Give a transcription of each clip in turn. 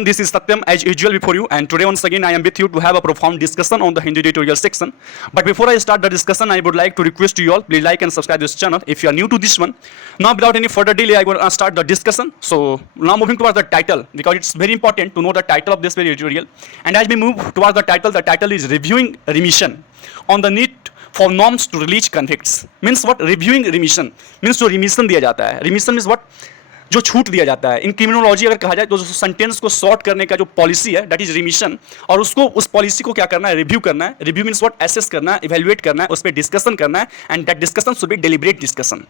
everyone, this is Satyam as usual before you, and today once again I am with you to have a profound discussion on the Hindi tutorial section. But before I start the discussion, I would like to request you all, please like and subscribe this channel if you are new to this one. Now without any further delay, I will start the discussion. So now moving towards the title, because it's very important to know the title of this very tutorial. And as we move towards the title is Reviewing Remission on the need for norms to release convicts. Means what? Reviewing remission means जो remission दिया जाता है. Remission means what? जो छूट दिया जाता है. इन criminology अगर कहा जाए तो सेंटेंस को शॉर्ट करने का जो पॉलिसी है दैट इज रिमिशन, और उसको उस पॉलिसी को क्या करना है? रिव्यू करना है. Review means what? एसेस करना है, इवैल्यूएट करना है, उस पर डिस्कशन करना है, and that discussion should be deliberate discussion.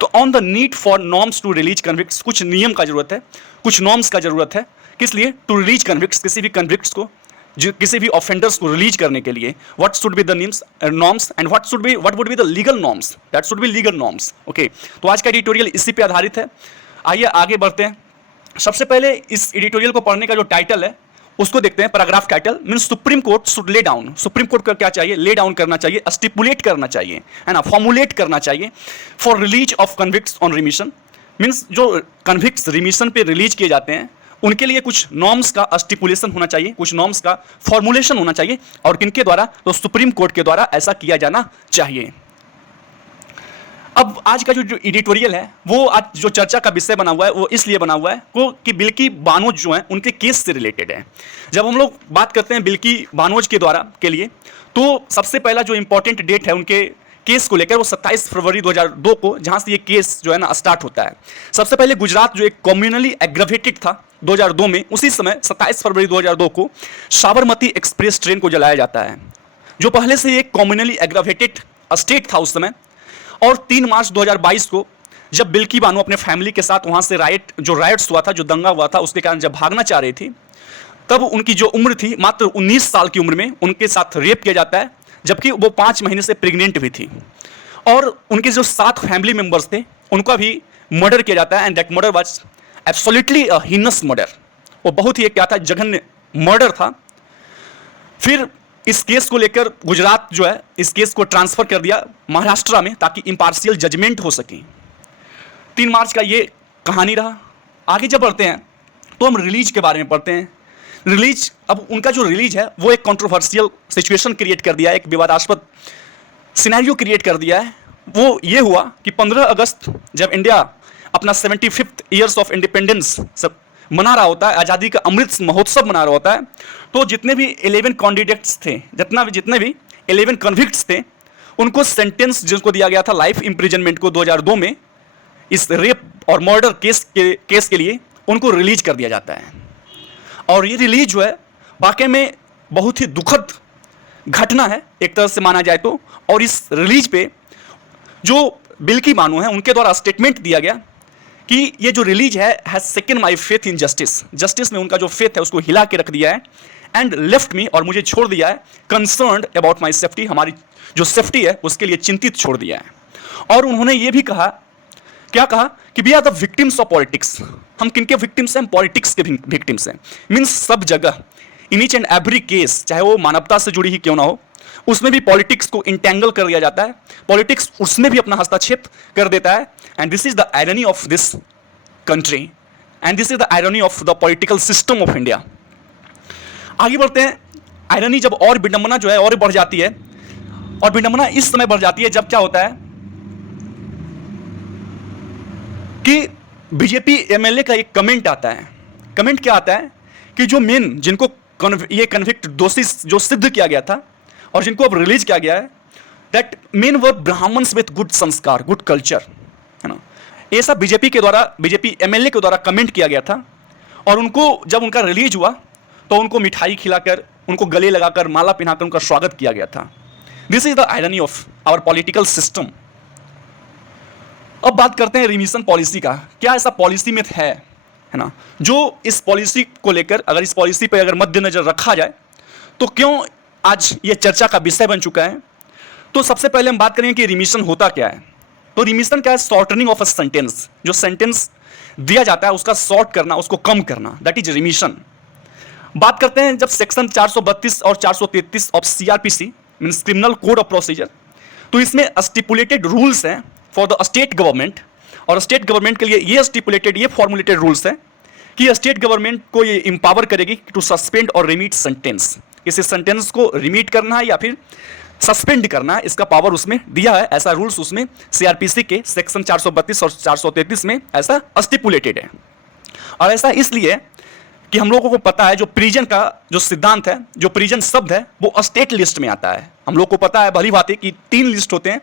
तो on the need for norms to release convicts, कुछ नियम का जरूरत है, कुछ नॉर्म्स का जरूरत है. किस लिए? टू रिलीज कन्विक्ट्स, किसी भी कन्विक्ट्स को, किसी भी ऑफेंडर्स को रिलीज करने के लिए. What should be the norms and what would be the legal norms? That should be legal norms. Okay, तो आज का एडिटोरियल इसी पे आधारित है. आइए आगे बढ़ते हैं. सबसे पहले इस एडिटोरियल को पढ़ने का जो टाइटल है उसको देखते हैं. Paragraph title means supreme court should lay down. Supreme court का क्या चाहिए? ले डाउन करना चाहिए, स्टिपुलेट करना चाहिए, है ना, फॉर्मुलेट करना चाहिए for release of convicts on remission. Means जो कन्विक्ट्स रिमिशन पे रिलीज किए जाते हैं उनके लिए कुछ नॉर्म्स का स्टिपुलेशन होना चाहिए, कुछ नॉर्म्स का फॉर्मुलेशन होना चाहिए. और किनके द्वारा? तो सुप्रीम कोर्ट के द्वारा ऐसा किया जाना चाहिए. अब आज का जो एडिटोरियल है वो आज जो चर्चा का विषय बना हुआ है वो इसलिए बना हुआ है कि बिल्की बानोज जो हैं उनके केस से रिलेटेड है. जब हम लोग बात करते हैं बिल्की बानोज के द्वारा के लिए, तो सबसे पहला जो इंपॉर्टेंट डेट है उनके केस को लेकर वो 27 फरवरी 2002 को, जहां से ये केस जो है ना स्टार्ट होता है. सबसे पहले गुजरात जो एक कम्युनली एग्रावेटेड था 2002 में, उसी समय 27 फरवरी 2002 को साबरमती एक्सप्रेस ट्रेन को जलाया जाता है, जो पहले से एक कम्युनली एग्रावेटेड स्टेट था उस समय. और 3 मार्च 2022 को जब बिल्की बानो अपने फैमिली के साथ वहाँ से राइट्स हुआ था, जो दंगा हुआ था, उसके कारण जब भागना चाह रही थी, तब उनकी जो उम्र थी मात्र 19 साल की उम्र में उनके साथ रेप किया जाता है, जबकि वो 5 महीने से प्रेग्नेंट भी थी. और उनके जो 7 फैमिली मेम्बर्स थे उनका भी मर्डर किया जाता है, and that murder was absolutely a heinous murder. वो बहुत ही क्या था? जघन्य मर्डर था. फिर इस केस को लेकर गुजरात जो है इस केस को ट्रांसफर कर दिया महाराष्ट्र में ताकि इम्पार्शियल जजमेंट हो सके. 3 मार्च का ये कहानी रहा. आगे जब बढ़ते हैं तो हम रिलीज के बारे में पढ़ते हैं. रिलीज, अब उनका जो रिलीज है वो एक कंट्रोवर्शियल सिचुएशन क्रिएट कर दिया है, एक विवादास्पद सिनेरियो क्रिएट कर दिया है. वो ये हुआ कि 15 अगस्त जब इंडिया अपना 75th ईयर्स ऑफ इंडिपेंडेंस सब मना रहा होता है, आज़ादी का अमृत महोत्सव मना रहा होता है, तो जितने भी 11 कैंडिडेट्स थे, जितने भी 11 कन्विक्ट्स थे, उनको सेंटेंस जिनको दिया गया था लाइफ इम्प्रिजनमेंट को 2002 में इस रेप और मर्डर केस के लिए उनको रिलीज कर दिया जाता है. और ये रिलीज जो है वाकई में बहुत ही दुखद घटना है एक तरह से माना जाए तो. और इस रिलीज पे जो बिल्की बानो है उनके द्वारा स्टेटमेंट दिया गया कि ये जो रिलीज है has second my faith in justice. Justice में उनका जो फेथ है उसको हिला के रख दिया है, एंड लेफ्ट मी, और मुझे छोड़ दिया है कंसर्न्ड अबाउट माय सेफ्टी, हमारी जो सेफ्टी है उसके लिए चिंतित छोड़ दिया है. और उन्होंने ये भी कहा, क्या कहा कि we are the victims of politics. हम किनके विक्टिम्स हैं? पॉलिटिक्स के विक्टिम्स हैं. मीन्स सब जगह, in each and every case, चाहे वो मानवता से जुड़ी ही क्यों ना हो, उसमें भी पॉलिटिक्स को इंटेंगल कर दिया जाता है, पॉलिटिक्स उसमें भी अपना हस्तक्षेप कर देता है. And this is the irony of this country, and this is the irony of the political system of India. आगे बढ़ते हैं. आयरनी जब और विडंबना जो है और बढ़ जाती है, और विडंबना इस समय बढ़ जाती है जब क्या होता है कि बीजेपी एमएलए का एक कमेंट आता है. कमेंट क्या आता है कि जो मेन जिनको ये कन्विक्ट दोषी जो सिद्ध किया गया था और जिनको अब रिलीज किया गया है, that men were Brahmins with good sanskar, good culture, है ना. ऐसा बीजेपी एमएलए के द्वारा कमेंट किया गया था. और उनको जब उनका रिलीज हुआ तो उनको मिठाई खिलाकर, उनको गले लगाकर, माला पहनाकर उनका स्वागत किया गया था. This is the irony of our political system. अब बात करते हैं रिमिशन पॉलिसी का. क्या ऐसा पॉलिसी में है ना, जो इस पॉलिसी को लेकर, अगर इस पॉलिसी पर अगर मद्देनजर रखा जाए तो क्यों आज ये चर्चा का विषय बन चुका है. तो सबसे पहले हम बात करेंगे कि रिमिशन होता क्या है. तो रिमिशन क्या है? Shortening of a sentence. जो सेंटेंस दिया जाता है उसका शॉर्ट करना, उसको कम करना, दैट इज रिमिशन. बात करते हैं जब सेक्शन 432 और 433 of CrPC means criminal code of procedure, तो इसमें स्टिपुलेटेड रूल्स हैं फॉर द स्टेट गवर्नमेंट. और स्टेट गवर्नमेंट के लिए ये स्टिपुलेटेड, ये फॉर्मुलेटेड रूल्स हैं कि स्टेट गवर्नमेंट को ये इंपावर करेगी टू सस्पेंड और रिमीट सेंटेंस, किसी सेंटेंस को रिमीट करना है या फिर सस्पेंड करना है, इसका पावर उसमें दिया है। ऐसा रूल्स उसमें सीआरपीसी के सेक्शन 432 और 433 में ऐसा स्टिपुलेटेड है। और ऐसा इसलिए कि हम लोगों को पता है जो प्रिजन का जो सिद्धांत है, जो प्रिजन शब्द है, वो स्टेट लिस्ट में आता है। हम लोग को पता है भली भांति कि 3 लिस्ट होते हैं,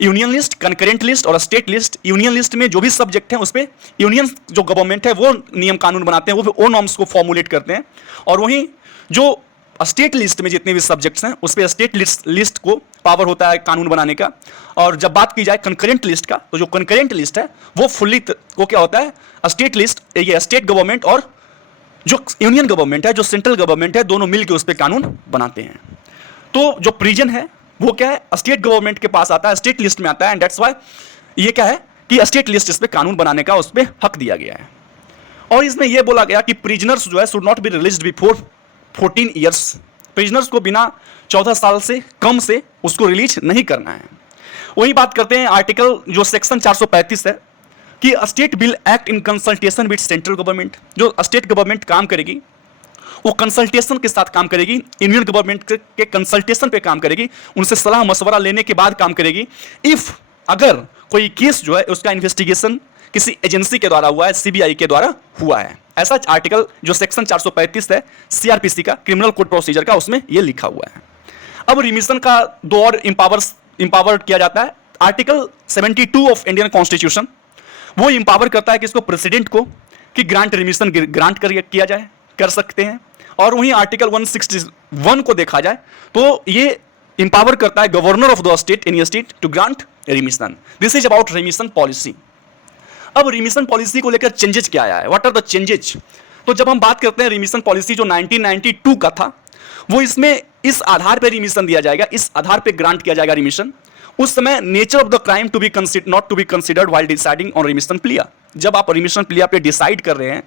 यूनियन लिस्ट, कंकरेंट लिस्ट और स्टेट लिस्ट। यूनियन लिस्ट में जो भी सब्जेक्ट हैं उस पर यूनियन जो गवर्नमेंट है वो नियम कानून बनाते हैं, वो नॉर्म्स को फॉर्मुलेट करते हैं। और वहीं जो स्टेट लिस्ट में जितने भी सब्जेक्ट्स हैं उस पर स्टेट लिस्ट को पावर होता है कानून बनाने का। और जब बात की जाए कंकरेंट लिस्ट का, तो जो कंकरेंट लिस्ट है वो फुल्ली वो क्या होता है, स्टेट लिस्ट, ये स्टेट गवर्नमेंट और जो यूनियन गवर्नमेंट है, जो सेंट्रल गवर्नमेंट है, दोनों मिलकर उस पर कानून बनाते हैं। तो जो प्रिजन है वो क्या है, स्टेट गवर्नमेंट के पास आता है, स्टेट लिस्ट में आता है। एंड दैट्स व्हाई ये क्या है कि स्टेट लिस्ट इस पे कानून बनाने का उस पे हक दिया गया है। और इसमें यह बोला गया कि प्रिजनर्स जो है should not be released before 14 years, prisoners को बिना 14 साल से कम से उसको रिलीज नहीं करना है। वही बात करते हैं आर्टिकल जो सेक्शन 435 है कि state will act in consultation with central government. जो स्टेट गवर्नमेंट काम करेगी वो कंसल्टेशन के साथ काम करेगी, यूनियन गवर्नमेंट के कंसल्टेशन पे काम करेगी, उनसे सलाह मशवरा लेने के बाद काम करेगी। इफ अगर कोई केस जो है उसका इन्वेस्टिगेशन किसी एजेंसी के द्वारा हुआ है, सीबीआई के द्वारा हुआ है, ऐसा आर्टिकल जो सेक्शन 435 है सीआरपीसी का, क्रिमिनल कोड प्रोसीजर का, उसमें यह लिखा हुआ है। अब रिमिशन का 2 और इंपावर्ड किया जाता है। आर्टिकल 72 ऑफ इंडियन कॉन्स्टिट्यूशन वो इंपावर करता है कि इसको प्रेसिडेंट को कि ग्रांट रिमिशन ग्रांट किया जाए, कर सकते हैं। और वहीं आर्टिकल 161 को देखा जाए तो ये इंपावर करता है governor of the state in state to grant remission. This is about remission policy. अब रिमिशन पॉलिसी को लेकर चेंजेस क्या आया है, व्हाट आर द चेंजेस? तो जब हम बात करते हैं रिमिशन पॉलिसी जो 1992 का था, वो इसमें इस आधार पर रिमिशन दिया जाएगा, इस आधार पर ग्रांट किया जाएगा रिमिशन। उस समय nature of the crime to be not to be considered while deciding on remission plea. जब आप रिमिशन प्लिया पे डिसाइड कर रहे हैं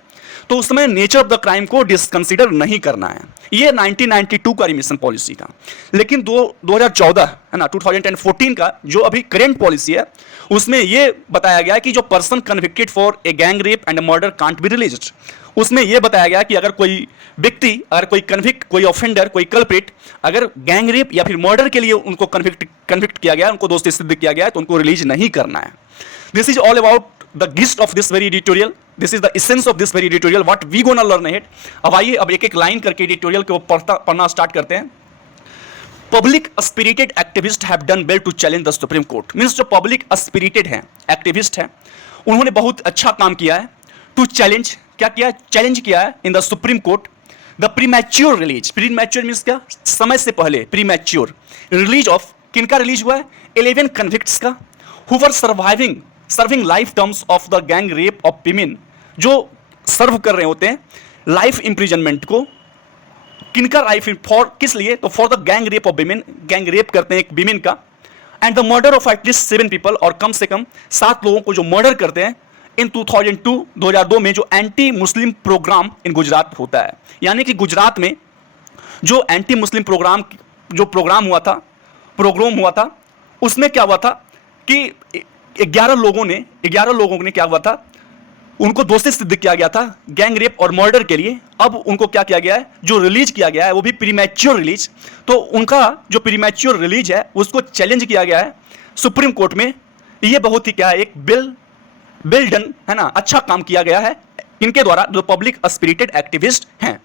तो उस समय नेचर ऑफ द क्राइम को डिसकंसिडर नहीं करना है। ये 1992 का रिमिशन पॉलिसी था। लेकिन 2014 है ना, 2014 का जो अभी करेंट पॉलिसी है उसमें ये बताया गया कि जो person convicted for a gang rape and murder can't be released. उसमें यह बताया गया कि अगर कोई व्यक्ति, अगर कोई कन्विक्ट, कोई ऑफेंडर, कोई कल्प्रिट अगर गैंग रेप या फिर मर्डर के लिए उनको कन्विक्ट किया गया, उनको दोषी सिद्ध किया गया है, तो उनको रिलीज नहीं करना है। This is all about the gist of this very editorial, this is the essence of this very editorial, what we gonna learn it. अब आइए अब एक एक लाइन करके एडिटोरियल को पढ़ना स्टार्ट करते हैं। Public spirited activist have done well to challenge the supreme court. Means जो पब्लिक स्पिरिटेड है, एक्टिविस्ट है, उन्होंने बहुत अच्छा काम किया है। टू चैलेंज, क्या किया? चैलेंज किया है in the supreme court the premature release. Premature means क्या? समय से पहले, प्रीमैच्योर रिलीज ऑफ, किनका रिलीज हुआ है? 11 कन्विक्ट्स का, who were serving life terms of the gang rape of women, जो सर्व कर रहे होते हैं लाइफ इंप्रिजनमेंट को। किनका लाइफ, फॉर किस लिए? तो for the gang rape of women, gang rape करते हैं एक विमेन का, and the murder of at least 7 people, और कम से कम 7 लोगों को जो मर्डर करते हैं इन 2002 में जो एंटी मुस्लिम प्रोग्राम इन गुजरात होता है। यानी कि गुजरात में जो एंटी मुस्लिम प्रोग्राम हुआ था, उसमें क्या हुआ था कि 11 लोगों ने क्या हुआ था, उनको दोषी सिद्ध किया गया था गैंग रेप और मर्डर के लिए। अब उनको क्या किया गया है, जो रिलीज किया गया है वो भी प्रीमैच्योर रिलीज। तो उनका जो प्रीमैच्योर रिलीज है उसको चैलेंज किया गया है सुप्रीम कोर्ट में। ये बहुत ही क्या है, एक बिल डन है ना, अच्छा काम किया गया है इनके द्वारा, जो पब्लिक स्पिरिटेड एक्टिविस्ट हैं।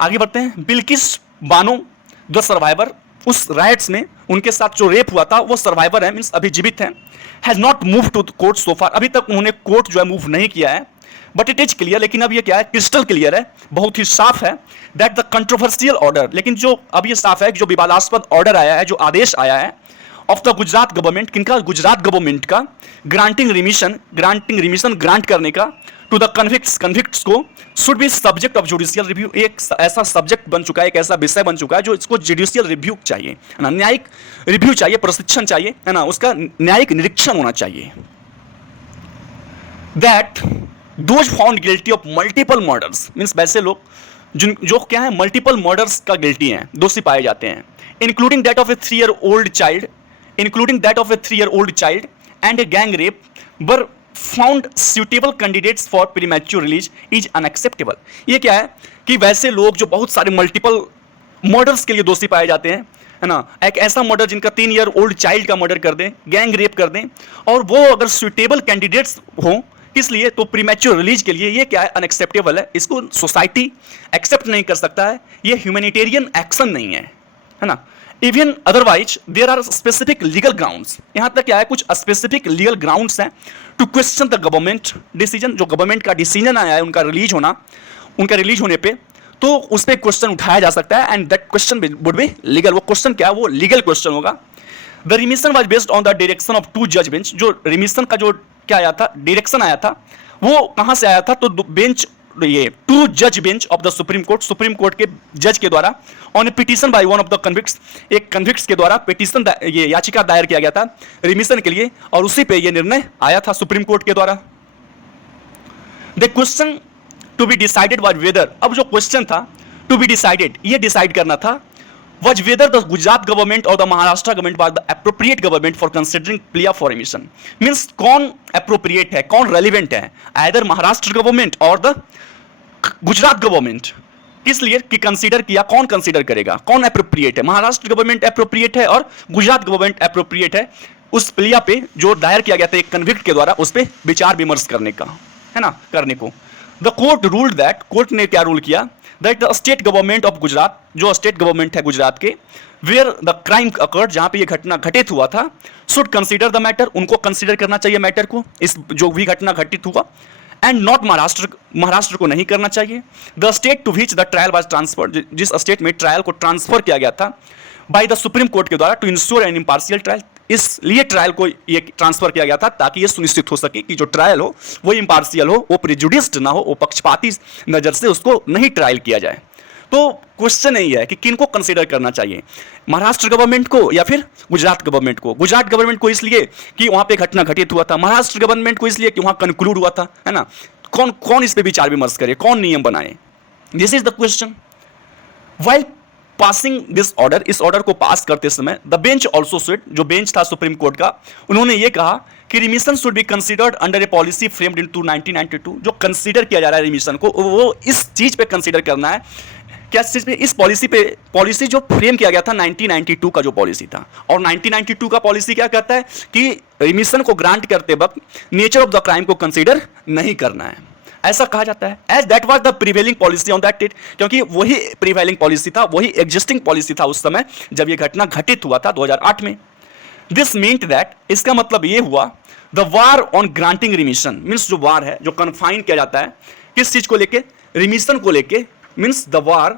आगे बढ़ते हैं। बिल्किस बानो द सर्वाइवर, उस राइट्स में उनके साथ जो रेप हुआ था वो सर्वाइवर है, मींस अभी जीवित हैं। Has not move to court so far, अभी तक उन्होंने कोर्ट जो है मूव नहीं किया है, बट इट इज क्लियर, लेकिन अब ये क्या है, क्रिस्टल क्लियर है, बहुत ही साफ है दैट द कंट्रोवर्शियल ऑर्डर, लेकिन जो अब ये साफ है, जो विवादास्पद ऑर्डर आया है, जो आदेश आया है ऑफ द गुजरात गवर्नमेंट, किनका? गुजरात गवर्नमेंट का, ग्रांटिंग रिमिशन ग्रांट करने का टू द कन्विक्ट्स को, should be subject of judicial review. एक ऐसा सब्जेक्ट बन चुका है, एक ऐसा विषय बन चुका है जो इसको जुडिशियल रिव्यू चाहिए, है ना, न्यायिक रिव्यू चाहिए, प्रशिक्षण चाहिए, है ना, उसका न्यायिक निरीक्षण होना चाहिए। That those found guilty of multiple murders, means वैसे लोग जो क्या है, मल्टीपल मर्डर्स का गिल्टी हैं, दोषी पाए जाते हैं, including that of A 3-year-old child and a gang rape, were found suitable candidates for premature release is unacceptable. ये क्या है कि वैसे लोग जो बहुत सारे मल्टीपल मर्डर्स के लिए दोषी पाए जाते हैं, है ना, एक ऐसा मर्डर जिनका 3 ईयर ओल्ड चाइल्ड का मर्डर कर दें, गैंग रेप कर दें, और वो अगर सुटेबल कैंडिडेट्स हों इसलिए, तो प्रीमैच्योर रिलीज के लिए ये क्या है, अनएक्सेप्टेबल है। इसको सोसाइटी एक्सेप्ट नहीं कर सकता है, ये ह्यूमैनिटेरियन एक्शन नहीं है ना। Even otherwise there are specific legal grounds, यहां तक क्या है, कुछ स्पेसिफिक लीगल ग्राउंड्स हैं to question the government decision. जो गवर्नमेंट का डिसीजन आया है उनका रिलीज होने पे, तो उस पर क्वेश्चन उठाया जा सकता है, and that question would be legal. वो क्वेश्चन क्या है, वो लीगल क्वेश्चन होगा। The remission was based on the direction of 2 जज बेंच। जो रिमिशन का जो क्या आया था, डायरेक्शन आया था, वो कहां से आया था, तो बेंच, ये 2 जज bench of the supreme court के जज के द्वारा, on petition by one of the convicts, एक कन्विक्ट्स के द्वारा पिटीशन, ये याचिका दायर किया गया था रिमिशन के लिए, और उसी पे ये निर्णय आया था सुप्रीम कोर्ट के द्वारा। The question to be decided was whether, अब जो क्वेश्चन था टू बी डिसाइडेड, ये डिसाइड करना था, was whether the Gujarat government or the Maharashtra government was the appropriate government for considering plea for remission। Means कौन appropriate है, कौन relevant है, either महाराष्ट्र गवर्नमेंट और द गुजरात गवर्नमेंट। किस लिए कि कंसीडर किया, कौन कंसीडर करेगा, कौन अप्रोप्रिएट है, महाराष्ट्र गवर्नमेंट अप्रोप्रिएट है और गुजरात गवर्नमेंट अप्रोप्रिएट है उस प्लिया पे जो दायर किया गया था एक कन्विक्ट के द्वारा, उस पर विचार विमर्श करने का, है ना, करने को। The court ruled that, court ने क्या रूल किया, that the state government of Gujarat, जो स्टेट गवर्नमेंट है गुजरात के, वेयर द क्राइम अकर्ड, जहां पे ये घटना घटित हुआ था, शुड कंसीडर द मैटर, उनको कंसीडर करना चाहिए मैटर को, इस जो भी घटना घटित हुआ, एंड नॉट महाराष्ट्र को नहीं करना चाहिए। The state to which the trial was transferred, जिस स्टेट में ट्रायल को ट्रांसफर किया गया था बाय द सुप्रीम कोर्ट के द्वारा, to ensure an impartial trial, इसलिए ट्रायल को ये ट्रांसफर किया गया था ताकि ये सुनिश्चित हो सके कि जो ट्रायल हो वो इम्पार्शियल हो, वो प्रेजुडिस्ड ना हो, वो पक्षपाती नजर से उसको नहीं ट्रायल किया जाए। तो क्वेश्चन यही है कि किनको कंसीडर करना चाहिए, महाराष्ट्र गवर्नमेंट को या फिर गुजरात गवर्नमेंट को। गुजरात गवर्नमेंट को इसलिए कि वहां पे घटना घटित हुआ था, महाराष्ट्र गवर्नमेंट को इसलिए कि वहां कंक्लूड हुआ था, है ना। कौन इस पे विचार विमर्श करे, कौन नियम बनाए, this is the question. While passing this order, इस ऑर्डर को पास करते समय, द बेंच ऑल्सो सेड, जो बेंच था सुप्रीम कोर्ट का, उन्होंने ये कहा कि remission should be considered under A policy framed into 1992। जो कंसीडर किया जा रहा है रिमिशन को, वो इस चीज पे कंसीडर करना है, क्या चीज पे, इस पॉलिसी पे, पॉलिसी जो फ्रेम किया गया था 1992 का जो पॉलिसी था। और 1992 का पॉलिसी क्या कहता है कि रिमिशन को ग्रांट करते वक्त नेचर ऑफ द क्राइम को कंसीडर नहीं करना है, ऐसा कहा जाता है। As that was the prevailing policy on that date, क्योंकि वही प्रिवेलिंग पॉलिसी था, वही एग्जिस्टिंग पॉलिसी था उस समय जब यह घटना घटित हुआ था 2008 में। दिस मीन्ट दैट, इसका मतलब यह हुआ, the war on granting remission, means जो वार है, जो कन्फाइन किया जाता है किस चीज को लेके, रिमिशन को लेके, मीन्स द वार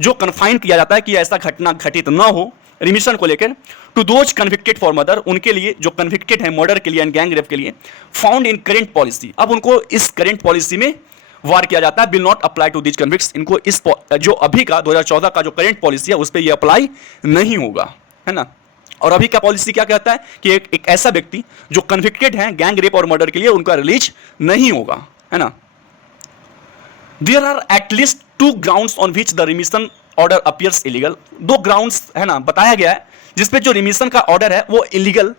जो कन्फाइन किया जाता है कि ऐसा घटना घटित ना हो, रिमिशन को लेकर, to those convicted for murder, उनके लिए जो कन्विक्टेड है मर्डर के लिए एंड गैंग रेप के लिए, फाउंड इन करेंट पॉलिसी, अब उनको इस करेंट पॉलिसी में वार किया जाता है, will not apply to this convicts, इनको इस जो अभी का 2014 का जो करेंट पॉलिसी है उस पर ये अप्लाई नहीं होगा, है ना। और अभी का पॉलिसी क्या कहता है कि एक ऐसा व्यक्ति जो कन्विक्टेड है गैंग रेप और मर्डर के लिए, उनका रिलीज नहीं होगा, है ना। There are at least 2 grounds on which the remission order appears illegal, 2 grounds, है ना, बताया गया है जिसपे जो रिमिशन का ऑर्डर है वो इलीगल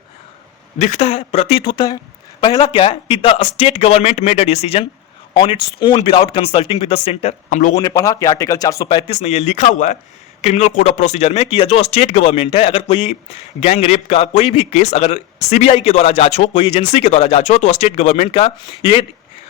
दिखता है, प्रतीत होता है। पहला क्या है कि the state government made a decision on its own without consulting with the centre. हम लोगों ने पढ़ा कि आर्टिकल 435 में ये लिखा हुआ है क्रिमिनल कोड ऑफ प्रोसीजर में कि जो स्टेट गवर्नमेंट है, अगर कोई गैंग रेप का कोई भी केस अगर सीबीआई के द्वारा जांच हो, कोई एजेंसी के द्वारा जांच हो, तो स्टेट गवर्नमेंट का ये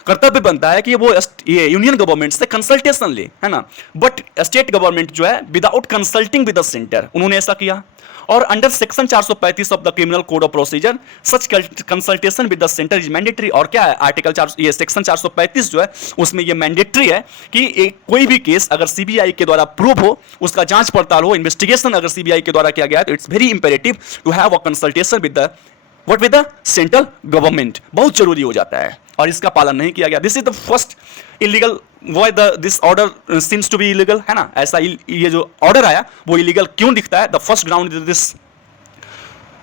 कर्तव्य बनता है कि वो ये यूनियन गवर्नमेंट से कंसल्टेशन ले, है ना। बट स्टेट गवर्नमेंट जो है without consulting with the centre, उन्होंने ऐसा किया। और under section 435 of the criminal code of procedure such consultation with the centre is mandatory. और क्या है आर्टिकल 4, ये सेक्शन 435 जो है उसमें ये मैंडेटरी है कि कोई भी केस अगर सीबीआई के द्वारा प्रूव हो, उसका जांच पड़ताल हो, इन्वेस्टिगेशन अगर सीबीआई के द्वारा किया गया है, तो it's very imperative to have a consultation with the with the central government, बहुत जरूरी हो जाता है, और इसका पालन नहीं किया गया। This is the first illegal, why this order seems to be illegal, है ना। ऐसा ये जो ऑर्डर आया वो इलीगल क्यों दिखता है, the first ground is this.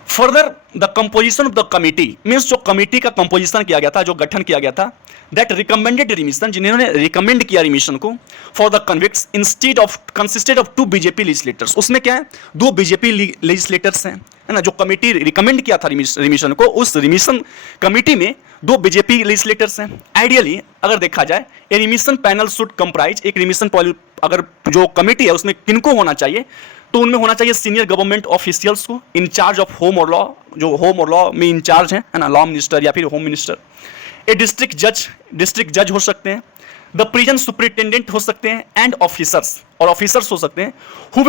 Further the composition of the committee, means जो कमिटी का कंपोजिशन किया गया था, जो गठन किया गया था, दैट रिकमेंडेड रिमिशन, जिन्होंने रिकमेंड किया रिमिशन को, for the convicts instead of consisted of 2 BJP legislators. उसमें क्या है, 2 बीजेपी लेजिस्लेटर्स हैं, है ना। जो कमिटी रिकमेंड किया था रिमिशन को, उस रिमिशन कमिटी में दो बीजेपी लेजिस्लेटर्स हैं। आइडियली अगर देखा जाए ए रिमिशन पैनल शुड कंप्राइज, एक रिमिशन अगर जो कमेटी है उसमें किनको होना चाहिए, तो उनमें होना चाहिए सीनियर गवर्नमेंट ऑफिशियल्स को, इंचार्ज ऑफ होम और लॉ, जो होम और लॉ में इंचार्ज हैं, है ना, लॉ मिनिस्टर या फिर होम मिनिस्टर। ए डिस्ट्रिक्ट जज हो सकते हैं, द प्रिजन सुपरिटेंडेंट हो सकते हैं, एंड ऑफिसर्स, और ऑफिसर्स हो सकते हैं हु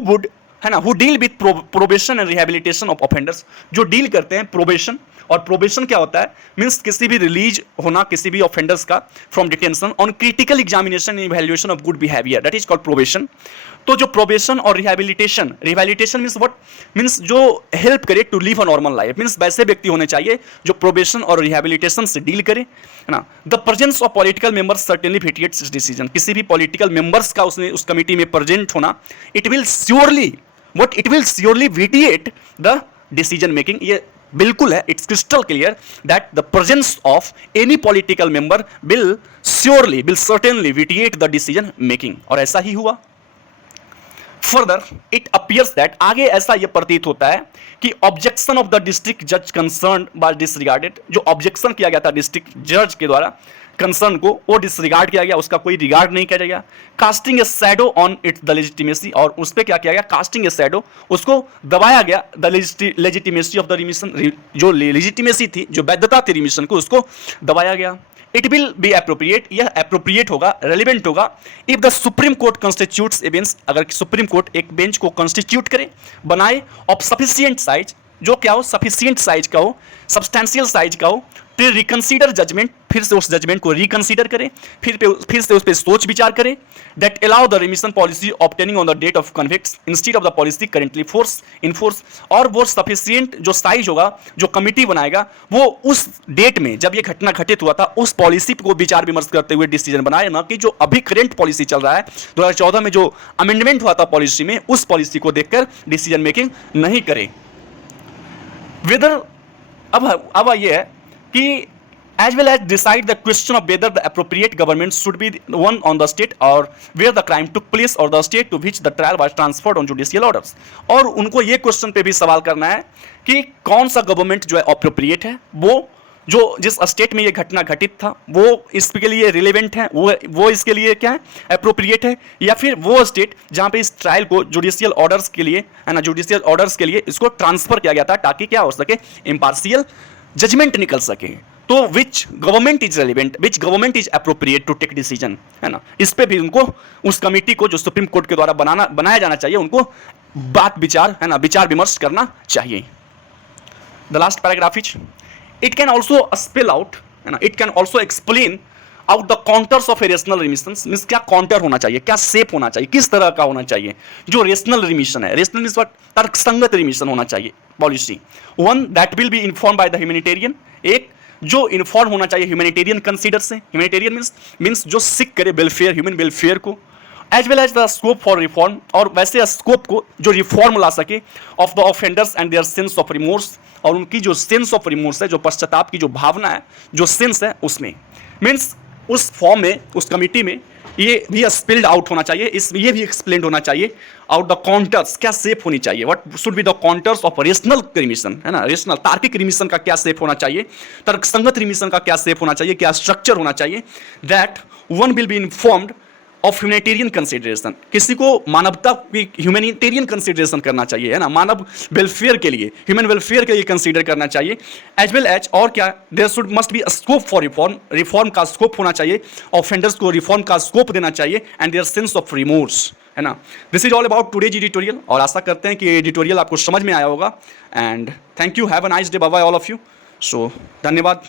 वुड, है ना, who deal with probation and rehabilitation of offenders, जो डील करते हैं प्रोबेशन, और प्रोबेशन क्या होता है, मींस किसी भी रिलीज होना किसी भी ऑफेंडर्स का from detention on critical examination and evaluation of good behaviour, that is called probation. तो जो प्रोबेशन और rehabilitation, rehabilitation means what, means जो हेल्प करे to live a normal life, means वैसे व्यक्ति होने चाहिए जो प्रोबेशन और रिहेबिलिटेशन से डील करे, है ना। The presence of political members certainly vitiates this decision, किसी भी पॉलिटिकल मेंबर्स का उसने उस कमिटी में प्रेजेंट होना, it will surely vitiate the decision making. ये बिल्कुल है, it's crystal clear that the presence of any political member will certainly vitiate the decision making, और ऐसा ही हुआ। फर्दर इट अपीयर्स दैट, आगे ऐसा यह प्रतीत होता है कि ऑब्जेक्शन ऑफ द डिस्ट्रिक्ट जज कंसर्न वाज डिसरिगार्डेड, जो ऑब्जेक्शन किया गया था डिस्ट्रिक्ट जज के द्वारा कंसर्न को, वो डिसरिगार्ड किया गया, उसका कोई रिगार्ड नहीं किया गया। Casting A shadow on it's the legitimacy, और उस पर क्या किया गया, कास्टिंग ए शैडो, उसको दबाया गया, the legitimacy of the remission, जो लेजिटिमेसी थी, जो वैधता थी रिमिशन को, उसको दबाया गया। इट विल बी एप्रोप्रिएट, यह एप्रोप्रिएट होगा, रेलिवेंट होगा, if the supreme court constitutes A bench, अगर सुप्रीम कोर्ट एक बेंच को कंस्टिट्यूट करे, बनाए, ऑफ सफिशिएंट साइज, जो क्या हो, सफिशिएंट साइज का हो, सब्सटेंशियल साइज का हो, फिर रिकंसीडर जजमेंट, फिर से उस जजमेंट को रिकंसीडर करें, फिर से उस पर सोच विचार करें, that allow the remission policy obtaining on the date of convicts instead of the policy currently in force, और वो सफिशिएंट जो साइज होगा, जो कमिटी बनाएगा, वो उस डेट में जब ये घटना घटित हुआ था उस पॉलिसी को विचार विमर्श करते हुए डिसीजन बनाए, ना कि जो अभी करेंट पॉलिसी चल रहा है 2014 में जो अमेंडमेंट हुआ था पॉलिसी में, उस पॉलिसी को देखकर डिसीजन मेकिंग नहीं करे। वेदर, अब ये है कि as well as decide the question of whether the appropriate government should be one on the state or where the crime took place or the state to which the trial was transferred on judicial orders, और उनको ये question पे भी सवाल करना है कि कौन सा गवर्नमेंट जो है अप्रोप्रिएट है, वो जो जिस स्टेट में ये घटना घटित था वो इसके लिए रिलेवेंट है, वो इसके लिए क्या है, अप्रोप्रिएट है, या फिर वो स्टेट जहां पे इस ट्रायल को जुडिशियल ऑर्डर्स के लिए, है ना, जुडिशियल ऑर्डर्स के लिए इसको ट्रांसफर किया गया था ताकि क्या हो सके, इम्पार्शियल जजमेंट निकल सके। तो which government is relevant, which government is appropriate to take decision, है ना, इस पे भी उनको, उस कमेटी को जो सुप्रीम कोर्ट के द्वारा बनाया जाना चाहिए, उनको बात विचार, है ना, विचार विमर्श करना चाहिए। The last paragraph is it can also spell out, है ना, it can also explain out the counters of a rational remission, means क्या काउंटर होना चाहिए, क्या शेप होना चाहिए, किस तरह का होना चाहिए जो रेशनल रिमिशन है। रेशनल मींस व्हाट, तर्कसंगत रिमिशन होना चाहिए policy. One that will be inform by the humanitarian, एक जो इन्फॉर्म होना चाहिए ह्यूमैनिटेरियन कंसीडर से, ह्यूमैनिटेरियन मींस जो सिक करे वेलफेयर, ह्यूमन वेलफेयर को, as well as the scope for reform, और वैसे स्कोप को जो रिफॉर्म ला सके, of the offenders and their sense of remorse, और उनकी जो सेंस ऑफ रिमोर्स है, जो पश्चाताप की जो भावना है, जो सेंस है, उसमें मीन्स उस फॉर्म में, उस कमिटी में ये भी स्पिल्ड आउट होना चाहिए, ये भी एक्सप्लेन होना चाहिए आउट द काउंटर्स, क्या शेप होनी चाहिए, what should be the counters of rational remission, है ना, रेशनल तार्किक रिमिशन का क्या शेप होना चाहिए, तर्कसंगत रिमिशन का क्या शेप होना चाहिए, क्या स्ट्रक्चर होना चाहिए, that one will be informed of humanitarian consideration, किसी को मानवता की ह्यूमैनिटेरियन कंसिडरेशन करना चाहिए, है ना, मानव वेलफेयर के लिए, ह्यूमन वेलफेयर के लिए कंसीडर करना चाहिए, एज वेल एज, और क्या, there should must be scope for reform, reform का स्कोप होना चाहिए, ऑफेंडर्स को रिफॉर्म का स्कोप देना चाहिए, and their sense of remorse, है ना। This is all about today's editorial, और आशा करते हैं कि एडिटोरियल आपको समझ में आया होगा, and thank you, have a nice day, bye bye all of you. So धन्यवाद।